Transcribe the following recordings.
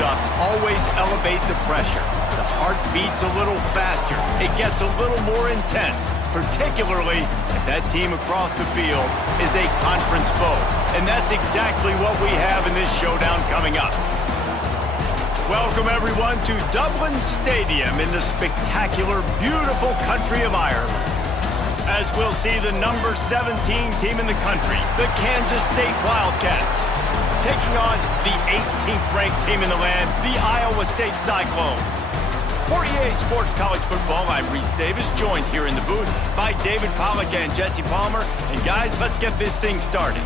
matchups always elevate the pressure. The heart beats a little faster. It gets a little more intense, particularly if that team across the field is a conference foe. And that's exactly what we have in this showdown coming up. Welcome, everyone, to Dublin Stadium in the spectacular, beautiful country of Ireland. As we'll see the number 17 team in the country, the Kansas State Wildcats, taking on the 18th ranked team in the land, the Iowa State Cyclones. For EA Sports College Football, I'm Reese Davis, joined here in the booth by David Pollack and Jesse Palmer. And guys, let's get this thing started.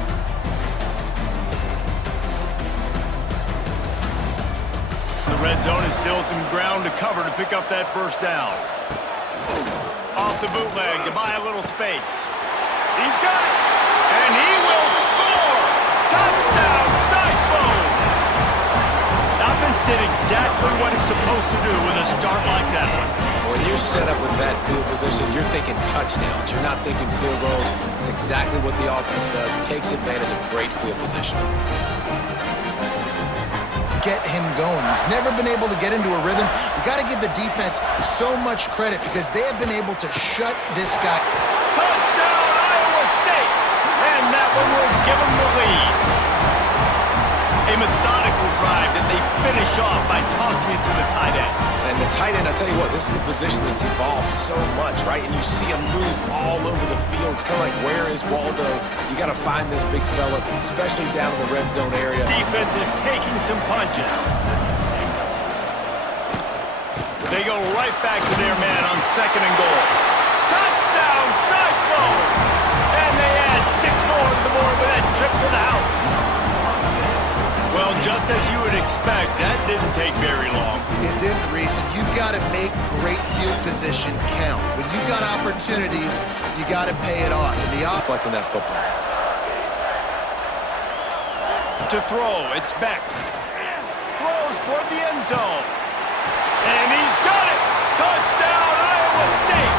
The red zone is still some ground to cover to pick up that first down. Off the bootleg to buy a little space. He's got it, and he will score! Touchdown, Cyclones! Offense did exactly what it's supposed to do with a start like that one. When you're set up with that field position, you're thinking touchdowns. You're not thinking field goals. It's exactly what the offense does. Takes advantage of great field position. Get him going. He's never been able to get into a rhythm. You got to give the defense so much credit because they have been able to shut this guy. Touchdown, Iowa State! And that one will give them the lead. A methodical drive that they finish off by tossing it to the tight end. And the tight end, I tell you what, this is a position that's evolved so much, right? And you see him move all over the field. It's kind of like, where is Waldo? You got to find this big fella, especially down in the red zone area. Defense is taking some punches. They go right back to their man on 2nd and goal. Touchdown, Cyclones! And they add 6 more to the board with that trip to the house. Well, just as you would expect, that didn't take very long. It didn't, Reese, and you've got to make great field position count. When you've got opportunities, you got to pay it off. And the Deflecting that football. To throw, it's Beck. Throws toward the end zone. And he's got it! Touchdown, Iowa State!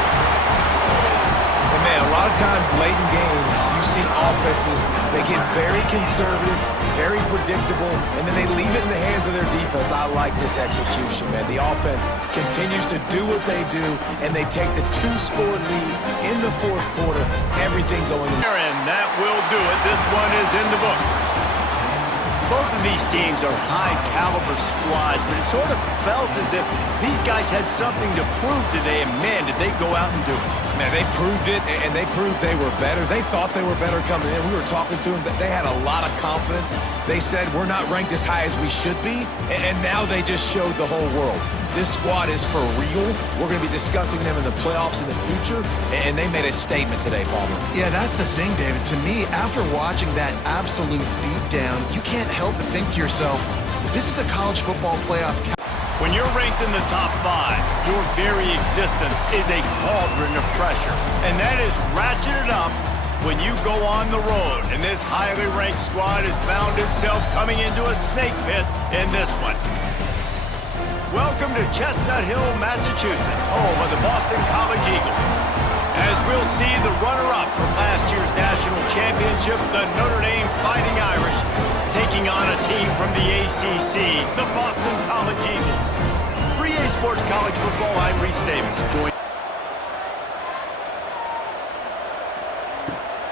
And man, a lot of times late in games, you see offenses, they get very conservative, very predictable, and then they leave it in the hands of their defense. I like this execution, man. The offense continues to do what they do, and they take the 2-score lead in the 4th quarter. Everything going in. And that will do it. This one is in the book. Both of these teams are high-caliber squads, but it sort of felt as if these guys had something to prove today, and man, did they go out and do it. Man, they proved it, and they proved they were better. They thought they were better coming in. We were talking to them, but they had a lot of confidence. They said, we're not ranked as high as we should be, and now they just showed the whole world. This squad is for real. We're going to be discussing them in the playoffs in the future, and they made a statement today, Palmer. Yeah, that's the thing, David. To me, after watching that absolute beatdown, you can't help but think to yourself, this is a college football playoff. When you're ranked in the top 5, your very existence is a cauldron of pressure. And that is ratcheted up when you go on the road. And this highly ranked squad has found itself coming into a snake pit in this one. Welcome to Chestnut Hill, Massachusetts, home of the Boston College Eagles. As we'll see the runner-up from last year's national championship, the Notre Dame Fighting Irish, taking on a team from the ACC, the Boston College Eagles. For EA Sports College Football, I'm Reese Davis.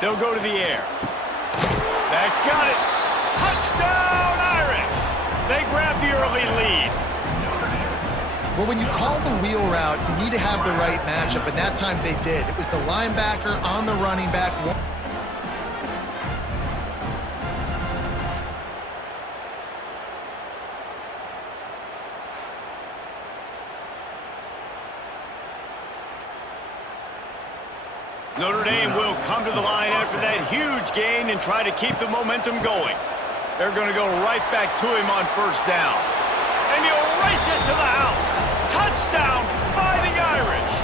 They'll go to the air. That's got it. Touchdown, Irish! They grab the early lead. Well, when you call the wheel route, you need to have the right matchup, and that time they did. It was the linebacker on the running back. Notre Dame will come to the line after that huge gain and try to keep the momentum going. They're going to go right back to him on 1st down. And he'll race it to the house. Touchdown, Fighting Irish.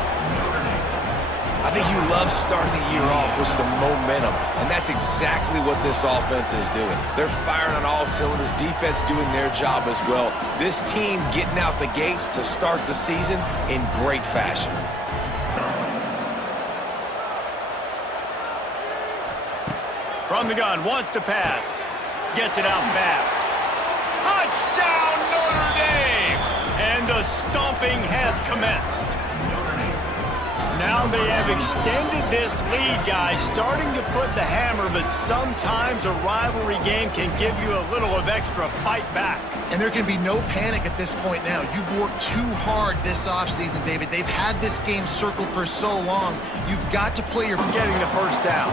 I think you love starting the year off with some momentum, and that's exactly what this offense is doing. They're firing on all cylinders, defense doing their job as well. This team getting out the gates to start the season in great fashion. From the gun, wants to pass. Gets it out fast. Touchdown, Notre Dame! the stomping has commenced. Now they have extended this lead, guys, starting to put the hammer, but sometimes a rivalry game can give you a little of extra fight back. And there can be no panic at this point now. You've worked too hard this offseason, David. They've had this game circled for so long. You've got to play your... Getting the first down.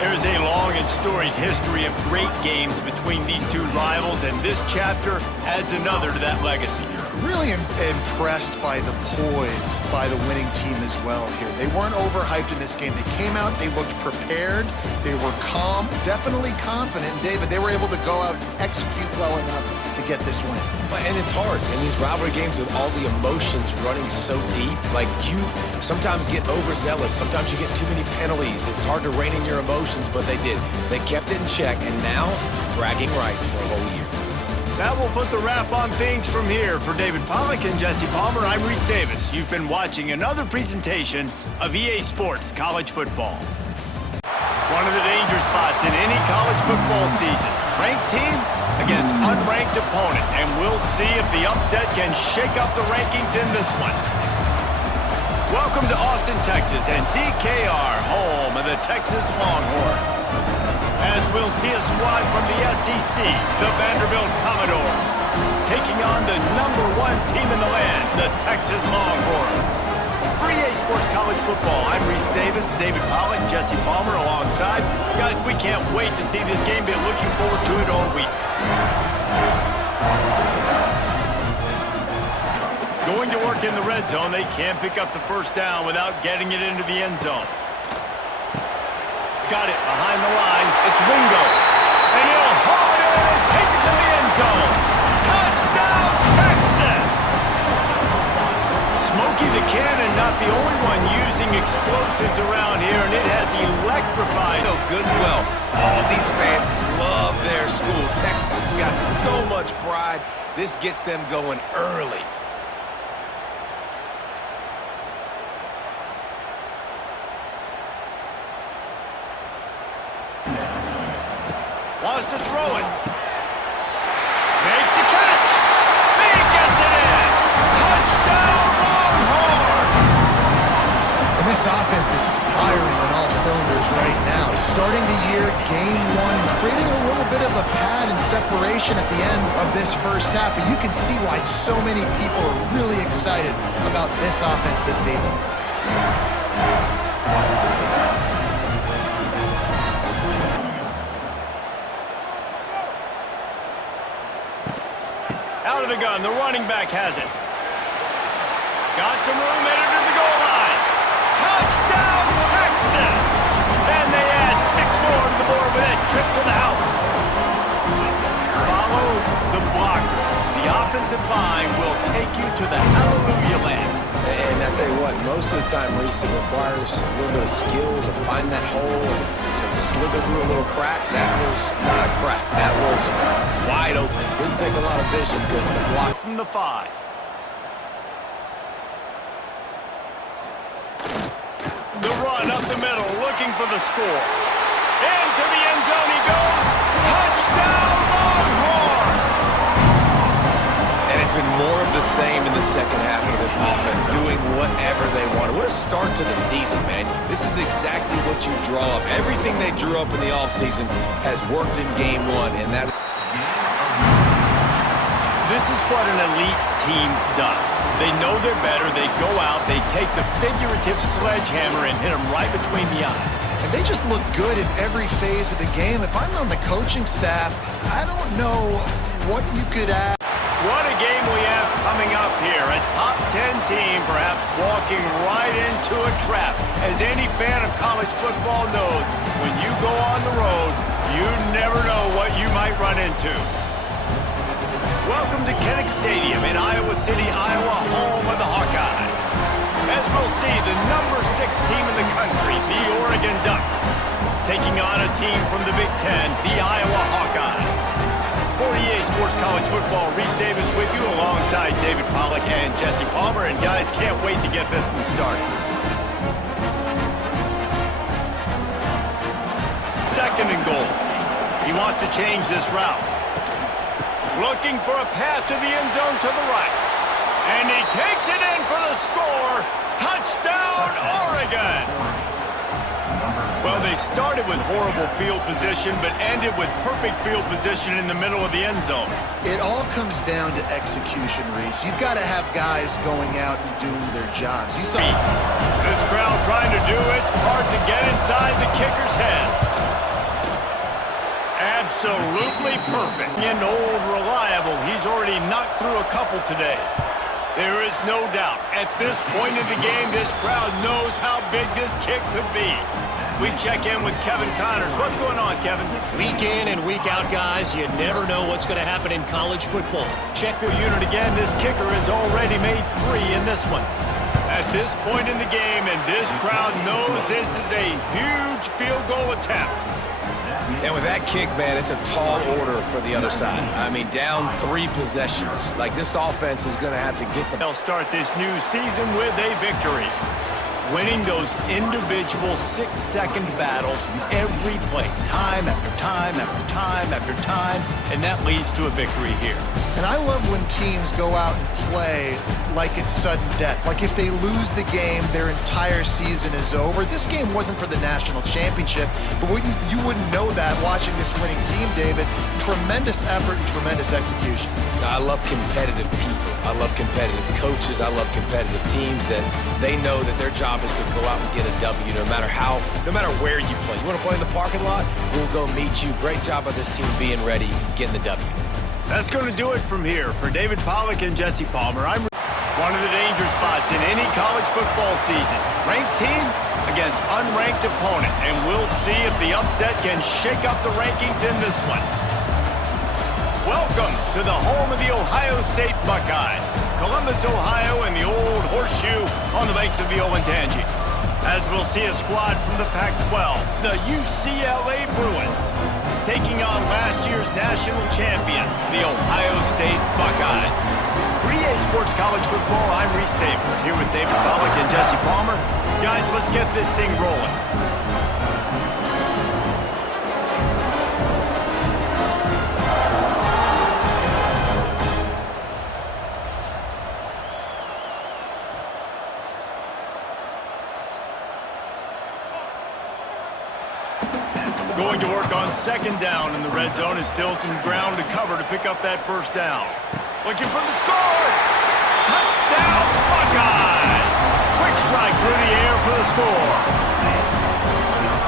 There's a long and storied history of great games between these two rivals, and this chapter adds another to that legacy. Really impressed by the poise by the winning team as well here. They weren't overhyped in this game. They came out, they looked prepared, they were calm, definitely confident. And David, they were able to go out and execute well enough to get this win. And it's hard in these rivalry games with all the emotions running so deep. Like, you sometimes get overzealous. Sometimes you get too many penalties. It's hard to rein in your emotions, but they did. They kept it in check, and now bragging rights for a whole year. That will put the wrap on things from here. For David Pollack and Jesse Palmer, I'm Reese Davis. You've been watching another presentation of EA Sports College Football. One of the danger spots in any college football season. Ranked team against unranked opponent. And we'll see if the upset can shake up the rankings in this one. Welcome to Austin, Texas, and DKR, home of the Texas Longhorns. As we'll see a squad from the SEC, the Vanderbilt Commodores, taking on the #1 team in the land, the Texas Longhorns. For EA Sports College Football, I'm Reese Davis, David Pollack, Jesse Palmer alongside. Guys, we can't wait to see this game. Been looking forward to it all week. Going to work in the red zone, they can't pick up the first down without getting it into the end zone. Got it behind the line. It's Wingo. And he'll haul it in and take it to the end zone. Touchdown, Texas! Smokey the Cannon, not the only one using explosives around here, and it has electrified. So good and well. All these fans love their school. Texas has got so much pride. This gets them going early. Wants to throw it. Makes the catch. He gets it in. Touchdown, Longhorns! And this offense is firing on all cylinders right now. Starting the year, game one, creating a little bit of a pad and separation at the end of this first half. But you can see why so many people are really excited about this offense this season. Out of the gun, the running back has it. Got some room, headed to the goal line. Touchdown, Texas! And they add 6 more to the board with that trip to the house. Follow the blockers. The offensive line will take you to the hallelujah land. And I tell you what, most of the time, Reese, it requires a little bit of skill to find that hole and slither through a little crack. That was not a crack. That was wide open. Didn't take a lot of vision because the block From the 5. The run up the middle, looking for the score. Into the end zone he goes. Touchdown, Longhorns! And it's been more of the same in the second half for this offense, doing whatever they wanted. What a start to the season, man. This is exactly what you draw up. Everything they drew up in the offseason has worked in game one, and that... This is what an elite team does. They know they're better, they go out, they take the figurative sledgehammer and hit them right between the eyes. And they just look good in every phase of the game. If I'm on the coaching staff, I don't know what you could add. What a game we have coming up here. A top 10 team perhaps walking right into a trap. As any fan of college football knows, when you go on the road, you never know what you might run into. Welcome to Kinnick Stadium in Iowa City, Iowa, home of the Hawkeyes. As we'll see, the #6 team in the country, the Oregon Ducks, taking on a team from the Big Ten, the Iowa Hawkeyes. For EA Sports College Football, Reese Davis with you alongside David Pollack and Jesse Palmer. And guys, can't wait to get this one started. 2nd and goal. He wants to change this route. Looking for a path to the end zone to the right. And he takes it in for the score. Touchdown, Oregon! Well, they started with horrible field position, but ended with perfect field position in the middle of the end zone. It all comes down to execution, Reese. You've got to have guys going out and doing their jobs. You saw this crowd trying to do its part to get inside the kicker's head. Absolutely perfect. And old reliable. He's already knocked through a couple today. There is no doubt. At this point in the game, this crowd knows how big this kick could be. We check in with Kevin Connors. What's going on, Kevin? Week in and week out, guys, you never know what's going to happen in college football. Check the unit again. This kicker has already made 3 in this one. At this point in the game, and this crowd knows this is a huge field goal attempt. And with that kick, man, it's a tall order for the other side. I mean, down 3 possessions. Like, this offense is going to have to get them. They'll start this new season with a victory. Winning those individual 6-second battles every play, time after time after time after time, and that leads to a victory here. And I love when teams go out and play like it's sudden death. Like if they lose the game, their entire season is over. This game wasn't for the national championship, but you wouldn't know that watching this winning team, David. Tremendous effort and tremendous execution. I love competitive people. I love competitive coaches. I love competitive teams that they know that their job is to go out and get a W no matter where you play. You want to play in the parking lot? We'll go meet you. Great job by this team being ready, getting the W. That's going to do it from here. For David Pollack and Jesse Palmer, I'm one of the danger spots in any college football season. Ranked team against unranked opponent, and we'll see if the upset can shake up the rankings in this one. Welcome to the home of the Ohio State Buckeyes, Columbus, Ohio, and the old horseshoe on the banks of the Olentangy. As we'll see a squad from the Pac-12, the UCLA Bruins, taking on last year's national champions, the Ohio State Buckeyes. For EA Sports College Football, I'm Reese Davis, here with David Pollack and Jesse Palmer. Guys, let's get this thing rolling. Going to work on second down in the red zone, and still some ground to cover to pick up that first down. Looking for the score! Touchdown, Buckeyes! Quick strike through the air for the score.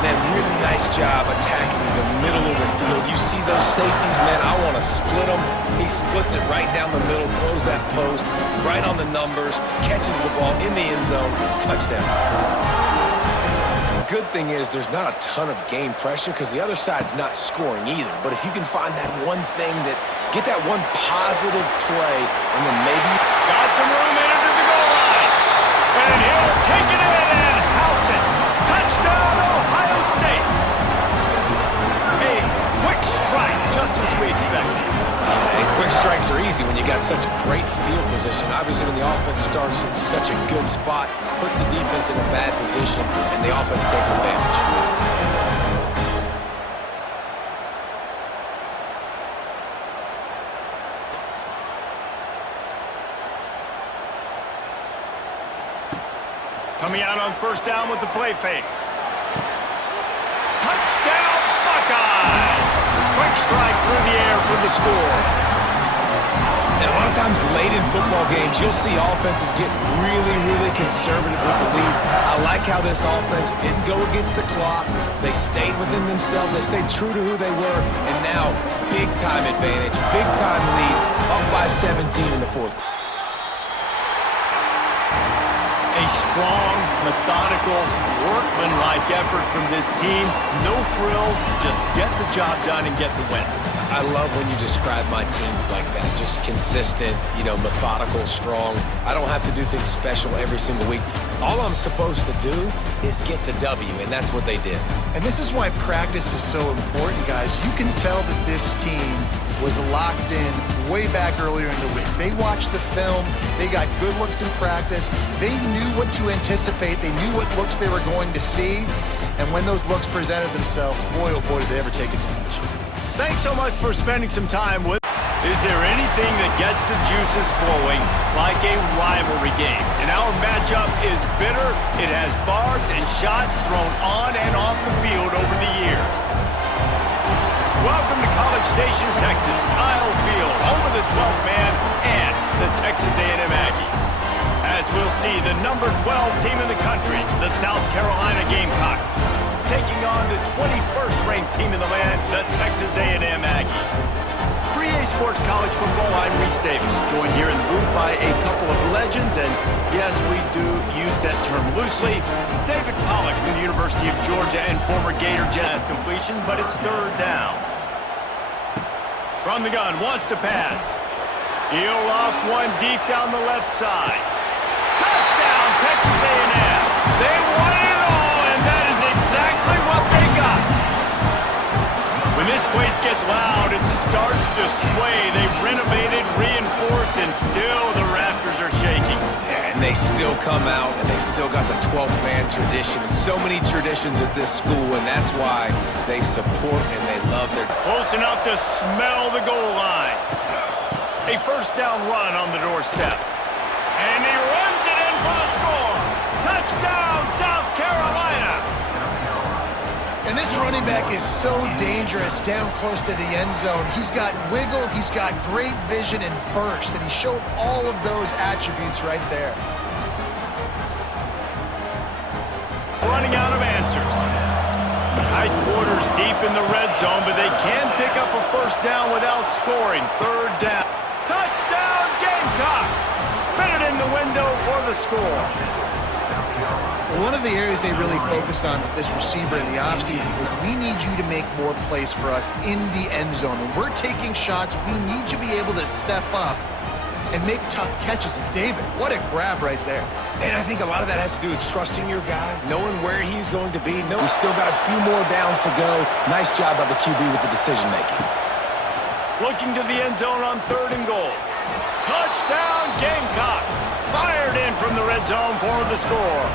Man, really nice job attacking the middle of the field. You see those safeties, man, I want to split them. He splits it right down the middle, throws that post, right on the numbers, catches the ball in the end zone, touchdown. Good thing is there's not a ton of game pressure because the other side's not scoring either. But if you can find that one thing get that one positive play, and then maybe... Got some room in under the goal line. And he'll take it in and house it. Touchdown, Ohio State. A quick strike, just as we expected. And quick strikes are easy when you got such great field position. Obviously, when the offense starts in such a good spot, puts the defense in a bad position, and the offense takes advantage. Coming out on first down with the play fake. Touchdown, Buckeyes! Quick strike through the air for the score. And a lot of times late in football games, you'll see offenses get really, really conservative with the lead. I like how this offense didn't go against the clock. They stayed within themselves. They stayed true to who they were. And now, big-time advantage, big-time lead, up by 17 in the fourth quarter. A strong, methodical, workmanlike effort from this team. No frills, just get the job done and get the win. I love when you describe my teams like that. Just consistent, methodical, strong. I don't have to do things special every single week. All I'm supposed to do is get the W, and that's what they did. And this is why practice is so important, guys. You can tell that this team was locked in way back earlier in the week. They watched the film. They got good looks in practice. They knew what to anticipate. They knew what looks they were going to see. And when those looks presented themselves, boy, oh boy, did they ever take advantage. Thanks so much for spending some time with Is there anything that gets the juices flowing like a rivalry game? And our matchup is bitter. It has barbs and shots thrown on and off the field over the years. Welcome to College Station, Texas, Kyle Field, home of the 12th man and the Texas A&M Aggies. As we'll see, the number 12 team in the country, the South Carolina Gamecocks, taking on the 21st ranked team in the land, the Texas A&M Aggies. For EA Sports College Football, I'm Reese Davis, joined here in the booth by a couple of legends, and yes, we do use that term loosely. David Pollack from the University of Georgia and former Gator Jazz completion, but it's third down. From the gun, wants to pass. He'll off one deep down the left side. Touchdown, Texas A&M. They wanted it all, and that is exactly what they got. When this place gets loud, it starts to sway. They've renovated, reinforced, and still the rafters are shaking. Yeah, and they still come out, and they still got the 12th man tradition. So many traditions at this school, and that's why they support and they love their... Close enough to smell the goal line. A first down run on the doorstep. And he runs it in for the score. Touchdown, South Carolina. And this running back is so dangerous down close to the end zone. He's got wiggle, he's got great vision and burst, and he showed all of those attributes right there. Running out of answers. Tight quarters deep in the red zone, but they can pick up a first down without scoring. Third down. Touchdown, Gamecocks! Fitted in the window for the score. One of the areas they really focused on with this receiver in the offseason was we need you to make more plays for us in the end zone. When we're taking shots, we need you to be able to step up and make tough catches. And David, what a grab right there. And I think a lot of that has to do with trusting your guy, knowing where he's going to be. No, we still got a few more downs to go. Nice job by the QB with the decision-making. Looking to the end zone on third and goal. Touchdown, Gamecocks! Fired in from the red zone for the score.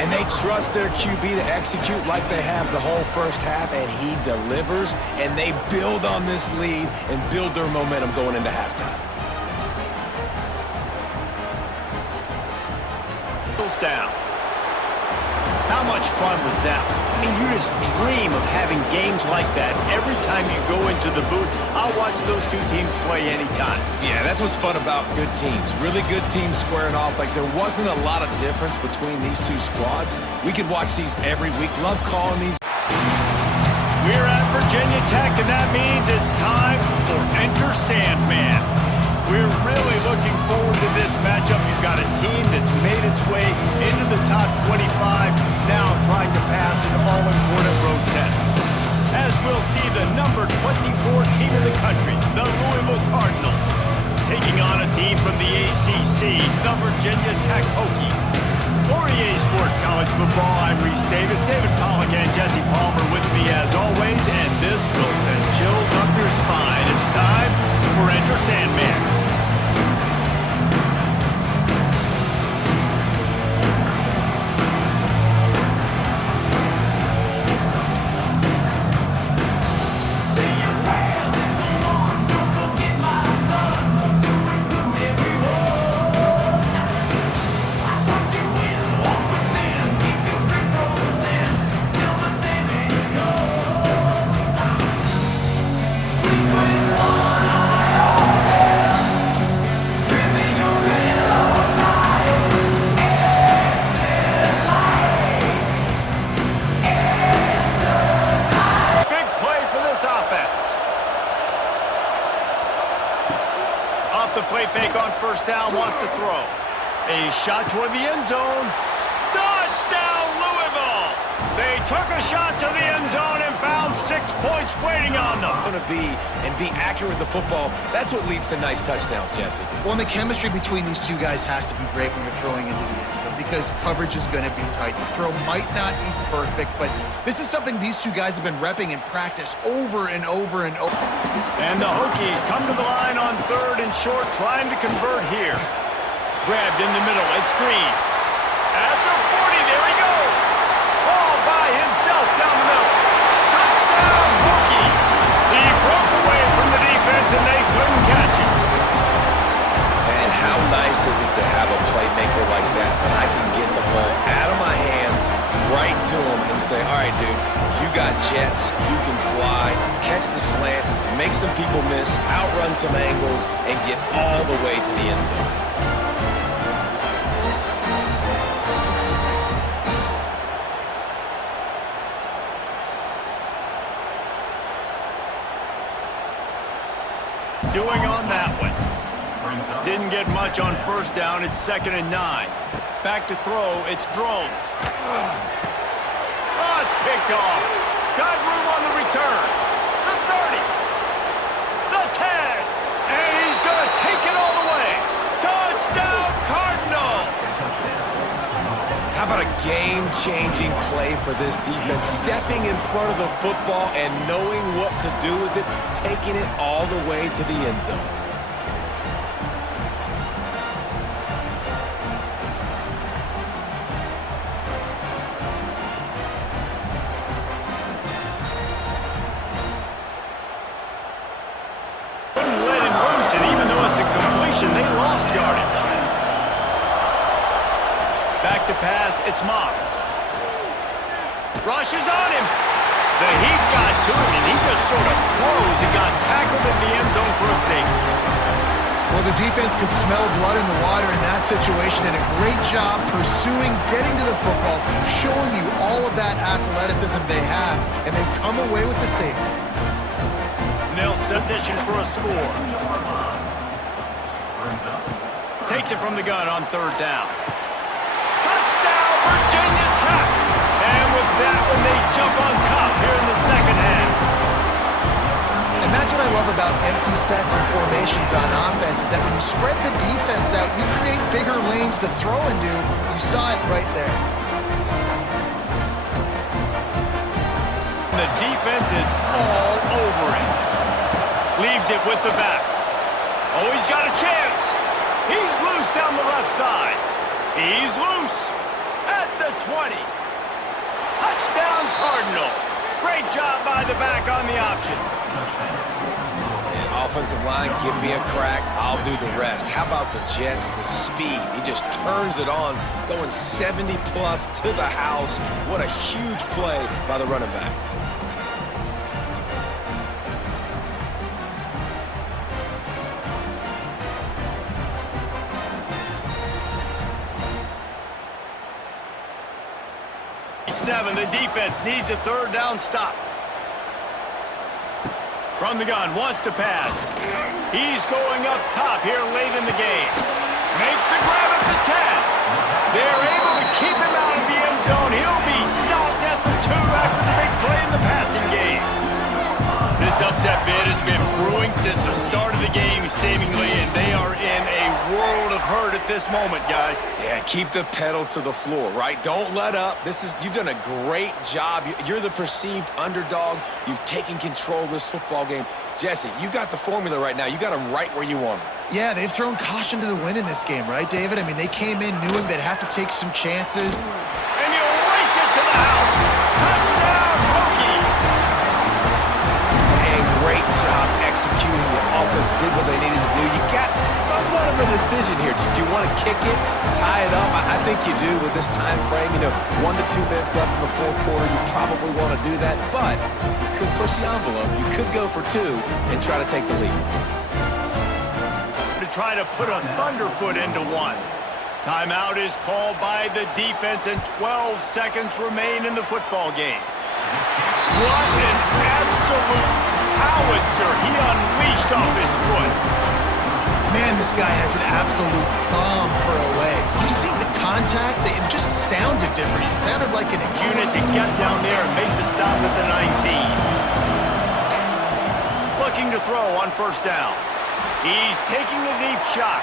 And they trust their QB to execute like they have the whole first half, and he delivers, and they build on this lead and build their momentum going into halftime. Down. How much fun was that? I mean, you just dream of having games like that every time you go into the booth. I'll watch those two teams play anytime. Yeah, that's what's fun about good teams. Really good teams squaring off. Like, there wasn't a lot of difference between these two squads. We could watch these every week. Love calling these. We're at Virginia Tech, and that means it's time for Enter Sandman. We're really looking forward to this matchup. You've got a team that's made its way into the top 25, now trying to pass an all-important road test. As we'll see, the number 24 team in the country, the Louisville Cardinals, taking on a team from the ACC, the Virginia Tech Hokies. For EA Sports College Football, I'm Reese Davis, David Pollack, and Jesse Palmer with me as always, and this will send chills up your spine. It's time for Enter Sandman. First down, wants to throw. A shot toward the end zone. Touchdown, Louisville! They took a shot to the end zone and found 6 points waiting on them. Going to be and be accurate with the football. That's what leads to nice touchdowns, Jesse. Well, and the chemistry between these two guys has to be great when you're throwing into the end zone because coverage is going to be tight. The throw might not be perfect, but this is something these two guys have been repping in practice over and over and over. And the Hokies come to the line on third and short, trying to convert here. Grabbed in the middle, it's Green. At the 40, there he goes. Ball by himself down the middle. Touchdown, Hokies. He broke away from the defense and they couldn't catch him. And how nice is it to have a playmaker like that I can get the ball out of my hands right to him and say, all right, dude, you got jets, you can fly, catch the slant, make some people miss, outrun some angles, and get all the way to the end zone. Doing on that one. Didn't get much on first down. It's 2nd and 9. Back to throw. It's Drones. Oh, it's picked off. Got room on the return. The 30. The 10. And he's going to take it all the way. Touchdown, Cardinals. How about a game-changing play for this defense? Stepping in front of the football and knowing what to do with it, taking it all the way to the end zone. Couldn't let him loose, and even though it's a completion, they lost yardage. Back to pass, it's Moss. Rushes on him. The heat got to him, and he just sort of froze and got tackled in the end zone for a safety. Well, the defense could smell blood in the water in that situation, and a great job pursuing, getting to the football, showing you all of that athleticism they have, and they come away with the safety. Nils position for a score. Takes it from the gun on 3rd down. Touchdown, Virginia Tech! And with that one, they jump on top here in the 2nd half. And that's what I love about empty sets and formations on offense, is that when you spread the defense out, you create bigger lanes to throw into. You saw it right there. The defense is all over it. Leaves it with the back. Oh, he's got a chance. He's loose down the left side. He's loose at the 20. Touchdown, Cardinals. Great job by the back on the option. And offensive line, give me a crack. I'll do the rest. How about the Jets, the speed? He just turns it on, going 70-plus to the house. What a huge play by the running back. The defense needs a 3rd down stop. From the gun, wants to pass. He's going up top here late in the game. Makes the grab at the 10. They're able to keep him out of the end zone. He'll be stopped at the 2 after the big play in the passing game. This upset bid has been brewing since the start of the game, seemingly, and they are in a world of hurt at this moment, guys. Yeah, keep the pedal to the floor, right? Don't let up. You've done a great job. You're the perceived underdog. You've taken control of this football game. Jesse, you got the formula right now. You got them right where you want them. Yeah, they've thrown caution to the wind in this game, right, David? I mean, they came in knowing they'd have to take some chances. And you race it to the house. Touchdown, Hokies! And great job executing. The offense did what they needed to do. You got somewhat of a decision here. Do you want to kick it, tie it up? I think you do with this time frame. 1 to 2 minutes left in the 4th quarter. You probably want to do that, but you could push the envelope. You could go for 2 and try to take the lead. To try to put a thunderfoot into one. Timeout is called by the defense, and 12 seconds remain in the football game. What an absolute howitzer he unleashed off his foot. Man, this guy has an absolute bomb for a leg. You see the contact? It just sounded different. It sounded like an Unit to get down there and make the stop at the 19. Looking to throw on 1st down. He's taking the deep shot.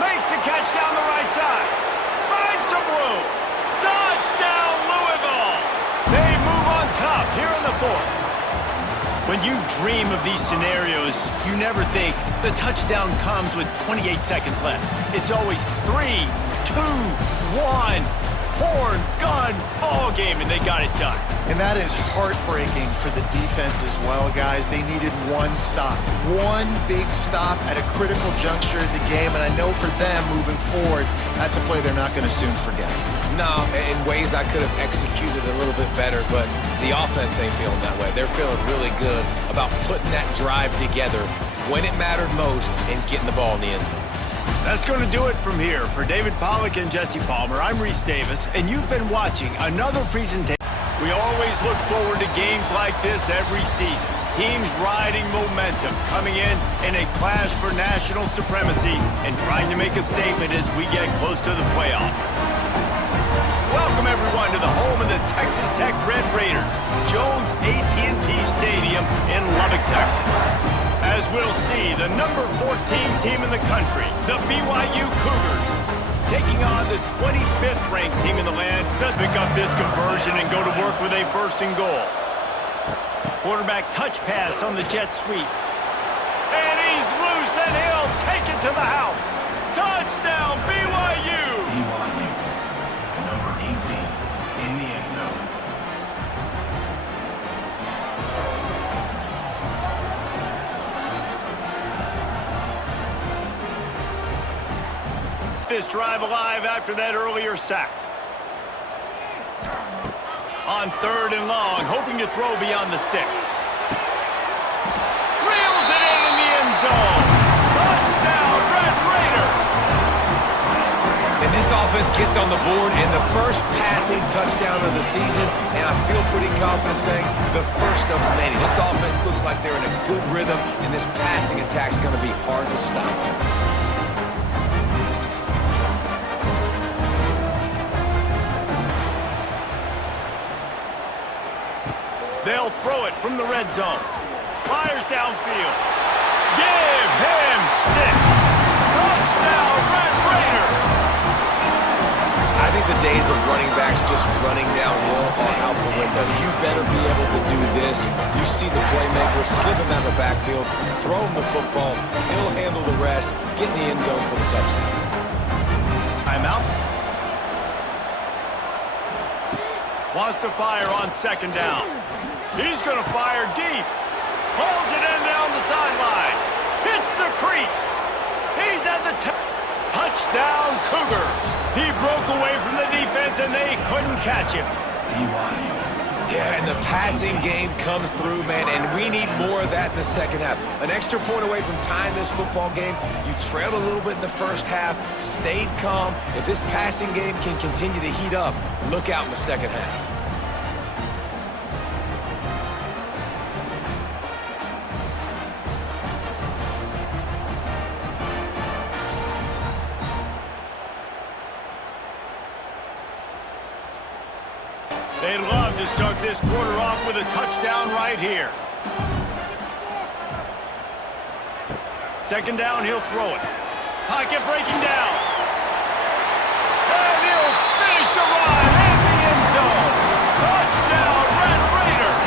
Makes the catch down the right side. Finds some room. Touchdown, Louisville. They move on top here in the 4th. When you dream of these scenarios, you never think the touchdown comes with 28 seconds left. It's always 3, 2, 1. horn, gun, ball game, and they got it done. And that is heartbreaking for the defense as well, guys. They needed one stop, one big stop at a critical juncture of the game, and I know for them moving forward, that's a play they're not going to soon forget. No, in ways I could have executed a little bit better, but the offense ain't feeling that way. They're feeling really good about putting that drive together when it mattered most and getting the ball in the end zone. That's going to do it from here. For David Pollack and Jesse Palmer, I'm Reese Davis, and you've been watching another presentation. We always look forward to games like this every season. Teams riding momentum, coming in a clash for national supremacy and trying to make a statement as we get close to the playoff. Welcome, everyone, to the home of the Texas Tech Red Raiders, Jones AT&T Stadium in Lubbock, Texas. As we'll see, the number 14 team in the country, the BYU Cougars, taking on the 25th ranked team in the land. They'll pick up this conversion and go to work with a first and goal. Quarterback touch pass on the jet sweep. And he's loose, and he'll take it to the house. Touchdown, BYU! BYU, number 18, in the end zone. This drive alive after that earlier sack. On 3rd and long, hoping to throw beyond the sticks. Reels it in the end zone. Touchdown, Red Raiders! And this offense gets on the board and the first passing touchdown of the season, and I feel pretty confident saying the first of many. This offense looks like they're in a good rhythm, and this passing attack's going to be hard to stop. They'll throw it from the red zone. Fires downfield. Give him 6. Touchdown, Red Raiders! I think the days of running backs just running downhill are out the window. You better be able to do this. You see the playmaker slip him out of the backfield, throw him the football, he'll handle the rest, get in the end zone for the touchdown. Timeout. Wants to fire on 2nd down. He's going to fire deep. Pulls it in down the sideline. Hits the crease. He's at the touchdown, Cougars. He broke away from the defense, and they couldn't catch him. BYU. Yeah, and the passing game comes through, man, and we need more of that in the second half. An extra point away from tying this football game. You trailed a little bit in the first half, stayed calm. If this passing game can continue to heat up, look out in the second half. They'd love to start this quarter off with a touchdown right here. 2nd down, he'll throw it. Pocket breaking down. And he'll finish the run in the end zone. Touchdown, Red Raiders!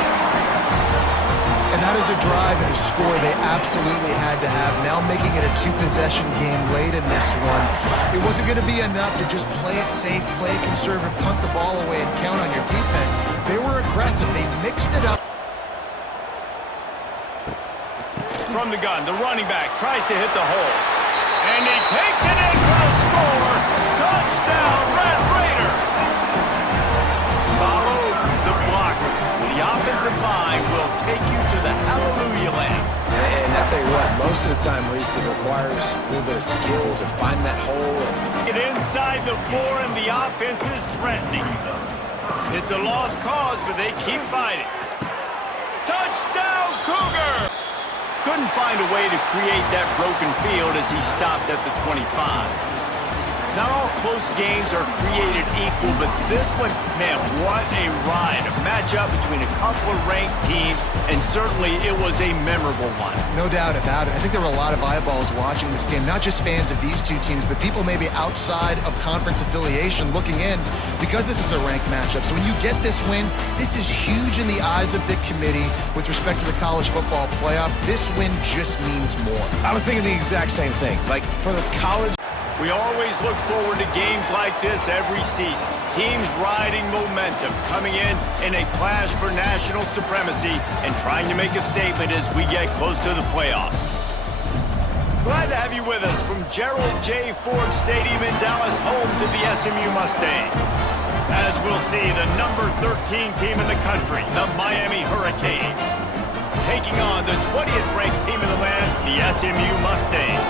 And that is a drive and a score they absolutely had to have. Now making it a 2-possession game late in this one. It wasn't going to be enough to just play it safe, play it conservative, punt the ball away, and count on your defense. They were aggressive. They mixed it up. From the gun, the running back tries to hit the hole. And he takes it in for the score. Touchdown, Red Raiders! Follow the blockers. The offensive line will take you to the hallelujah land. And I tell you what, most of the time, Reese, it requires a little bit of skill to find that hole. Get inside the 4, and the offense is threatening. It's a lost cause, but they keep fighting. Touchdown, Cougar! Couldn't find a way to create that broken field as he stopped at the 25. Not all close games are created equal, but this one, man, what a ride. A matchup between a couple of ranked teams, and certainly it was a memorable one. No doubt about it. I think there were a lot of eyeballs watching this game, not just fans of these two teams, but people maybe outside of conference affiliation looking in because this is a ranked matchup. So when you get this win, this is huge in the eyes of the committee with respect to the college football playoff. This win just means more. I was thinking the exact same thing. Like, for the college... We always look forward to games like this every season. Teams riding momentum, coming in a clash for national supremacy and trying to make a statement as we get close to the playoffs. Glad to have you with us from Gerald J. Ford Stadium in Dallas, home to the SMU Mustangs. As we'll see, the number 13 team in the country, the Miami Hurricanes, taking on the 20th ranked team in the land, the SMU Mustangs.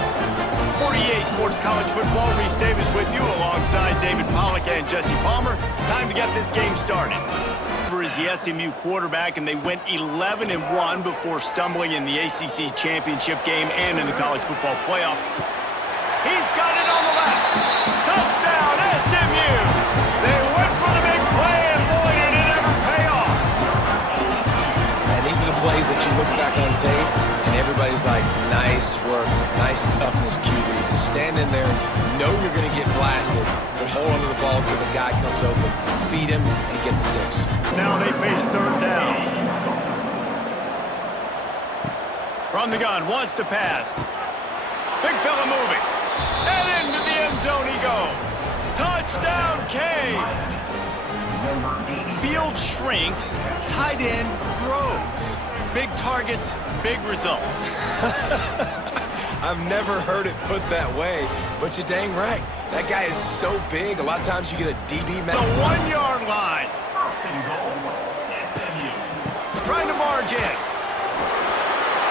48 Sports College Football, Reese Davis with you alongside David Pollack and Jesse Palmer. Time to get this game started. Is the SMU quarterback, and they went 11-1 before stumbling in the ACC championship game and in the college football playoff. He's got it on the left. Touchdown, SMU! They went for the big play, and boy, did it ever pay off. And these are the plays that you look back on tape, and everybody's like, nice work, nice toughness, QB. To stand in there, know you're going to get blasted, but hold onto the ball until the guy comes open, feed him, and get the 6. Now they face third down. From the gun, wants to pass. Big fella moving. And into the end zone he goes. Touchdown, Canes! Field shrinks, tight end grows. Big targets, big results. I've never heard it put that way, but you're dang right. That guy is so big, a lot of times you get a DB The 1-yard line. First and goal, SMU. Trying to march in.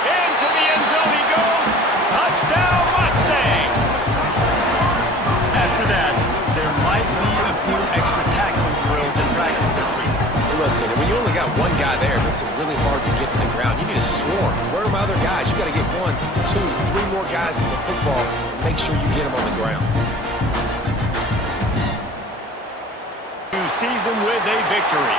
Into the end zone he goes. Touchdown, Mustangs! After that, there might be a few extra tackling drills in practice this week. Listen, when you only got one guy there, it makes it really hard to get to the ground. You need a swarm. Where are my other guys? You got to get 1, 2, 3 more guys to the football and make sure you get them on the ground. Season with a victory.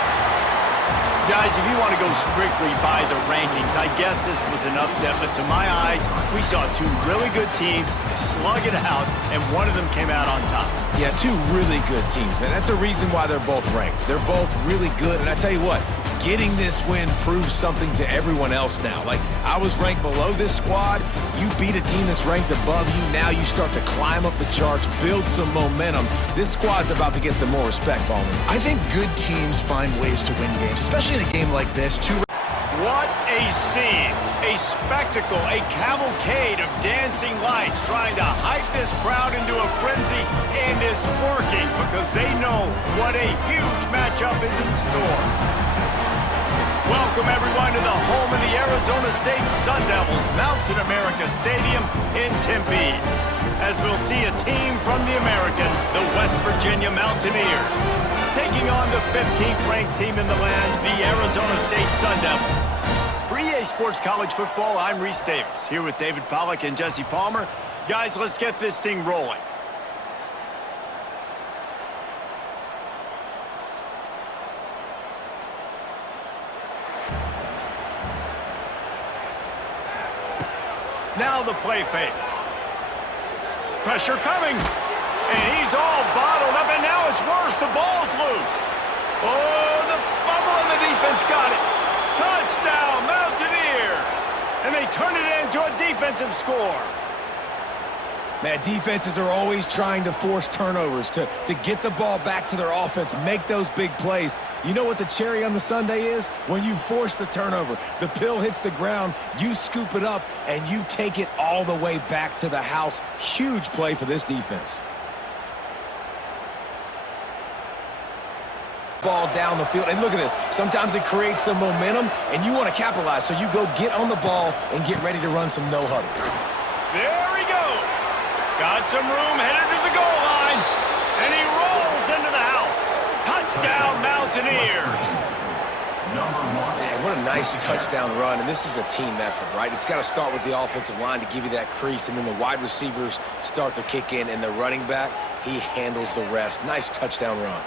Guys, if you want to go strictly by the rankings, I guess this was an upset, but to my eyes, we saw 2 really good teams slug it out, and one of them came out on top. Yeah, 2 really good teams, man. That's a reason why they're both ranked. They're both really good, and I tell you what, getting this win proves something to everyone else now. Like, I was ranked below this squad. You beat a team that's ranked above you. Now you start to climb up the charts, build some momentum. This squad's about to get some more respect, Ballman. I think good teams find ways to win games, especially in a game like this. What a scene, a spectacle, a cavalcade of dancing lights trying to hype this crowd into a frenzy, and it's working because they know what a huge matchup is in store. Welcome everyone to the home of the Arizona State Sun Devils, Mountain America Stadium in Tempe, as we'll see a team from the American, the West Virginia Mountaineers, taking on the 15th ranked team in the land, the Arizona State Sun Devils. For EA Sports College Football, I'm Reese Davis, here with David Pollack and Jesse Palmer. Guys, let's get this thing rolling. Now the play fake. Pressure coming. And he's all bottled up, and now it's worse. The ball's loose. Oh, the fumble, and the defense got it. Touchdown, Mountaineers. And they turn it into a defensive score. Man, defenses are always trying to force turnovers to get the ball back to their offense, make those big plays. You know what the cherry on the sundae is? When you force the turnover, the pill hits the ground, you scoop it up, and you take it all the way back to the house. Huge play for this defense. Ball down the field, and look at this. Sometimes it creates some momentum, and you want to capitalize, so you go get on the ball and get ready to run some no-huddle. There he goes. Got some room, headed to the goal line, and he rolls into the house. Touchdown, Mountaineers. Man, what a nice touchdown run, and this is a team effort, right? It's got to start with the offensive line to give you that crease, and then the wide receivers start to kick in, and the running back, he handles the rest. Nice touchdown run.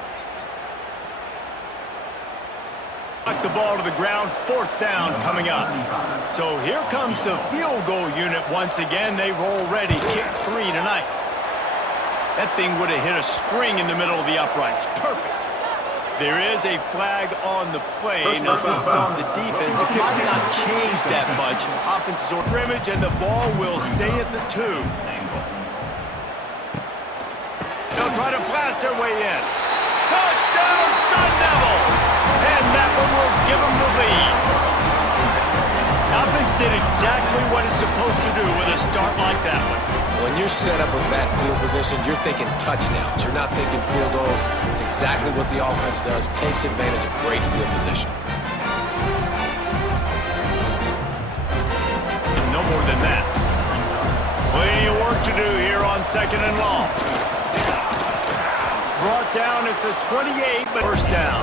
Knock the ball to the ground, 4th down coming up. So here comes the field goal unit once again. They roll ready, kick 3 tonight. That thing would have hit a string in the middle of the uprights. Perfect. There is a flag on the play. Now this is on the defense. It might not change that much. Offenses or scrimmage, and the ball will stay at the 2. They'll try to blast their way in. Touchdown, Sun Devils! And that one will give them the lead. Offense did exactly what it's supposed to do with a start like that one. When you're set up with that field position, you're thinking touchdowns. You're not thinking field goals. It's exactly what the offense does, takes advantage of great field position. No more than that. Plenty of work to do here on 2nd and long. Brought down at the 28, but first down.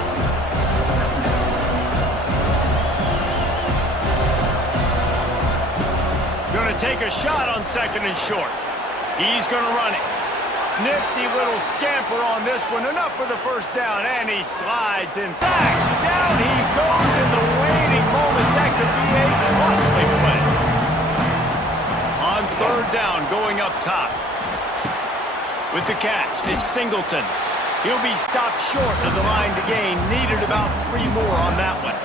Going to take a shot on 2nd and short. He's going to run it. Nifty little scamper on this one. Enough for the first down, and he slides inside. Down he goes in the waning moments. That could be a costly play. On 3rd down, going up top. With the catch, it's Singleton. He'll be stopped short of the line to gain. Needed about 3 more on that one.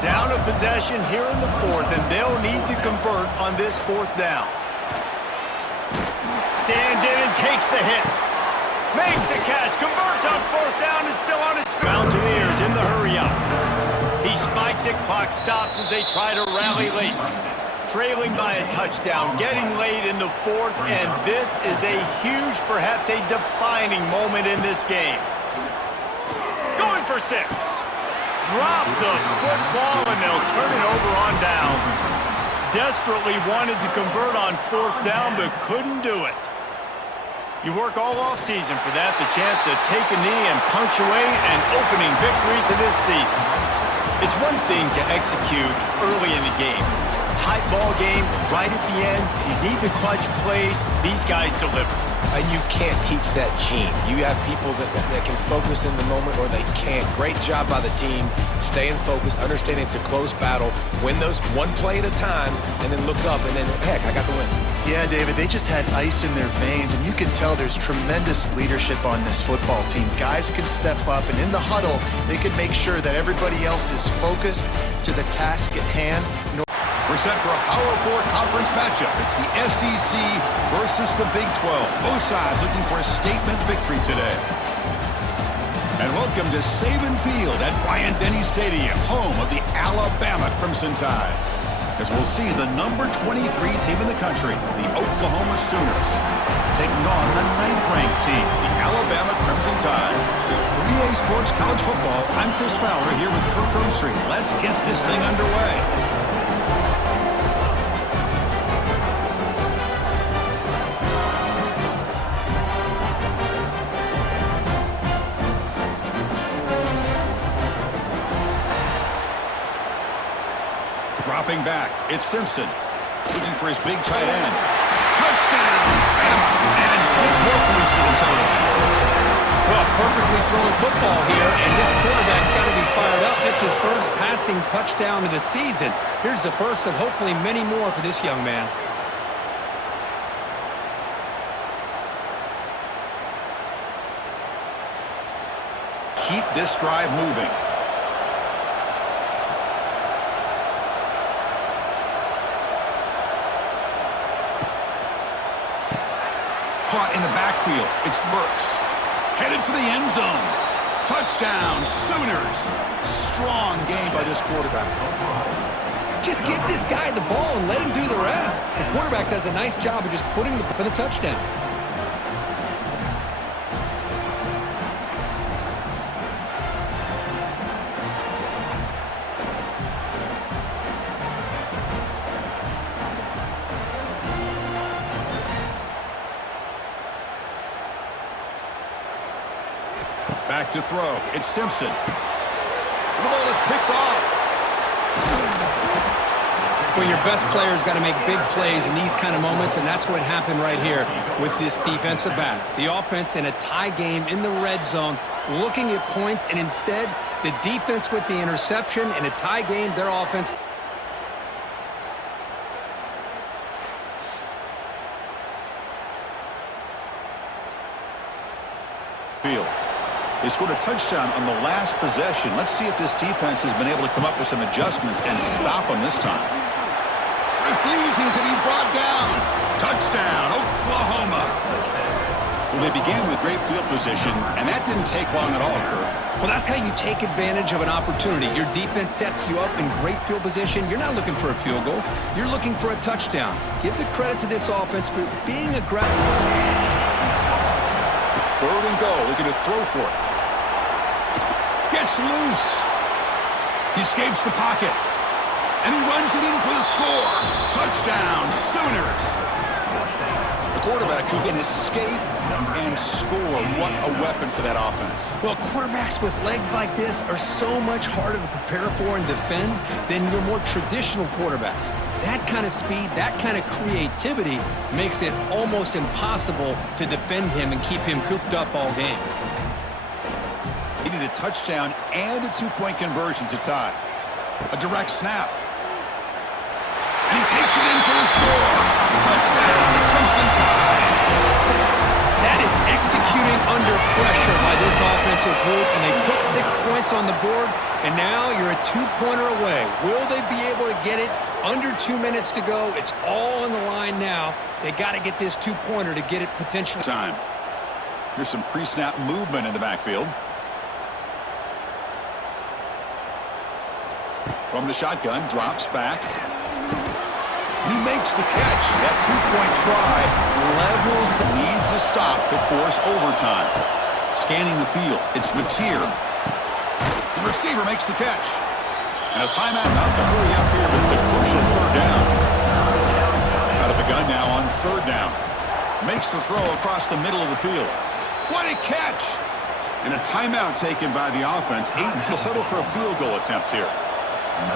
Down a possession here in the 4th, and they'll need to convert on this 4th down. Stands in and takes the hit. Makes the catch, converts on 4th down, and still on his feet. Mountaineers in the hurry-up. He spikes it, clock stops as they try to rally late. Trailing by a touchdown, getting late in the 4th, and this is a huge, perhaps a defining moment in this game. Going for 6. Drop the football, and they'll turn it over on downs. Desperately wanted to convert on 4th down, but couldn't do it. You work all offseason for that, the chance to take a knee and punctuate an opening victory to this season. It's one thing to execute early in the game. Tight ball game, right at the end, you need the clutch plays. These guys deliver. And you can't teach that gene. You have people that can focus in the moment or they can't. Great job by the team, staying focused, understanding it's a close battle, win those one play at a time, and then look up, and then, heck, I got the win. Yeah, David, they just had ice in their veins, and you can tell there's tremendous leadership on this football team. Guys can step up, and in the huddle, they can make sure that everybody else is focused to the task at hand. We're set for a Power 4 conference matchup. It's the SEC versus the Big 12. Both sides looking for a statement victory today. And welcome to Saban Field at Bryant-Denny Stadium, home of the Alabama Crimson Tide. As we'll see the number 23 team in the country, the Oklahoma Sooners, taking on the 9th-ranked team, the Alabama Crimson Tide. For EA Sports College Football, I'm Chris Fowler here with Kirk Herbstreit. Let's get this thing underway. Dropping back, it's Simpson. Looking for his big tight end. Touchdown! And 6 more points to the total. Well, perfectly thrown football here, and this quarterback's got to be fired up. It's his first passing touchdown of the season. Here's the first of hopefully many more for this young man. Keep this drive moving. Caught in the backfield. It's Burks. Headed for the end zone. Touchdown, Sooners. Strong game by this quarterback. Just get this guy the ball and let him do the rest. The quarterback does a nice job of just putting for the touchdown. Back to throw. It's Simpson. The ball is picked off. Well, your best player's got to make big plays in these kind of moments, and that's what happened right here with this defensive back. The offense in a tie game in the red zone, looking at points, and instead, the defense with the interception. In a tie game, their offense... Field. They scored a touchdown on the last possession. Let's see if this defense has been able to come up with some adjustments and stop them this time. Refusing to be brought down. Touchdown, Oklahoma. Well, they began with great field position, and that didn't take long at all, Kirk. Well, that's how you take advantage of an opportunity. Your defense sets you up in great field position. You're not looking for a field goal. You're looking for a touchdown. Give the credit to this offense for being aggressive. 3rd and goal, looking to throw for it. Gets loose. He escapes the pocket. And he runs it in for the score. Touchdown, Sooners. The quarterback who can escape and score. What a weapon for that offense. Well, quarterbacks with legs like this are so much harder to prepare for and defend than your more traditional quarterbacks. That kind of speed, that kind of creativity makes it almost impossible to defend him and keep him cooped up all game. He needed a touchdown and a 2-point conversion to tie. A direct snap. And he takes it in for the score. Touchdown, Crimson Tide. That is executing under pressure by this offensive group, and they put 6 points on the board, and now you're a 2-pointer away. Will they be able to get it? Under 2 minutes to go. It's all on the line now. They got to get this 2-pointer to get it potentially. Time. Here's some pre-snap movement in the backfield. From the shotgun, drops back. And he makes the catch. That 2-point try levels the needs to stop to force overtime. Scanning the field, it's Mateer. The receiver makes the catch. And a timeout, not to hurry up here, but it's a crucial 3rd down. Out of the gun now on 3rd down. Makes the throw across the middle of the field. What a catch! And a timeout taken by the offense. 8 to settle for a field goal attempt here.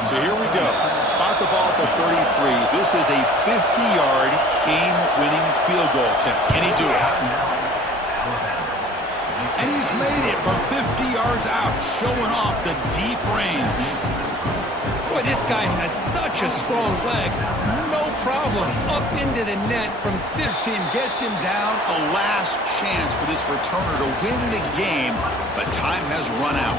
So here we go. Spot the ball at the 33. This is a 50-yard game-winning field goal attempt. Can he do it? And he's made it from 50 yards out, showing off the deep range. Boy, this guy has such a strong leg. No problem. Up into the net from 50. Gets him down. A last chance for this returner to win the game, but time has run out.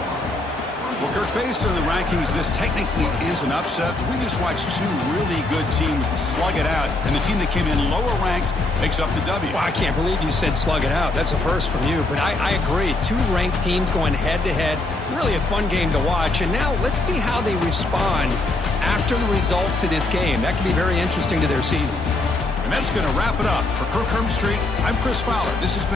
Well, Kirk, based on the rankings, this technically is an upset. We just watched 2 really good teams slug it out, and the team that came in lower ranked picks up the W. Well, I can't believe you said slug it out. That's a first from you, but I agree. 2 ranked teams going head-to-head. Really a fun game to watch, and now let's see how they respond after the results of this game. That could be very interesting to their season. And that's going to wrap it up. For Kirk Herbstreit, I'm Chris Fowler. This has been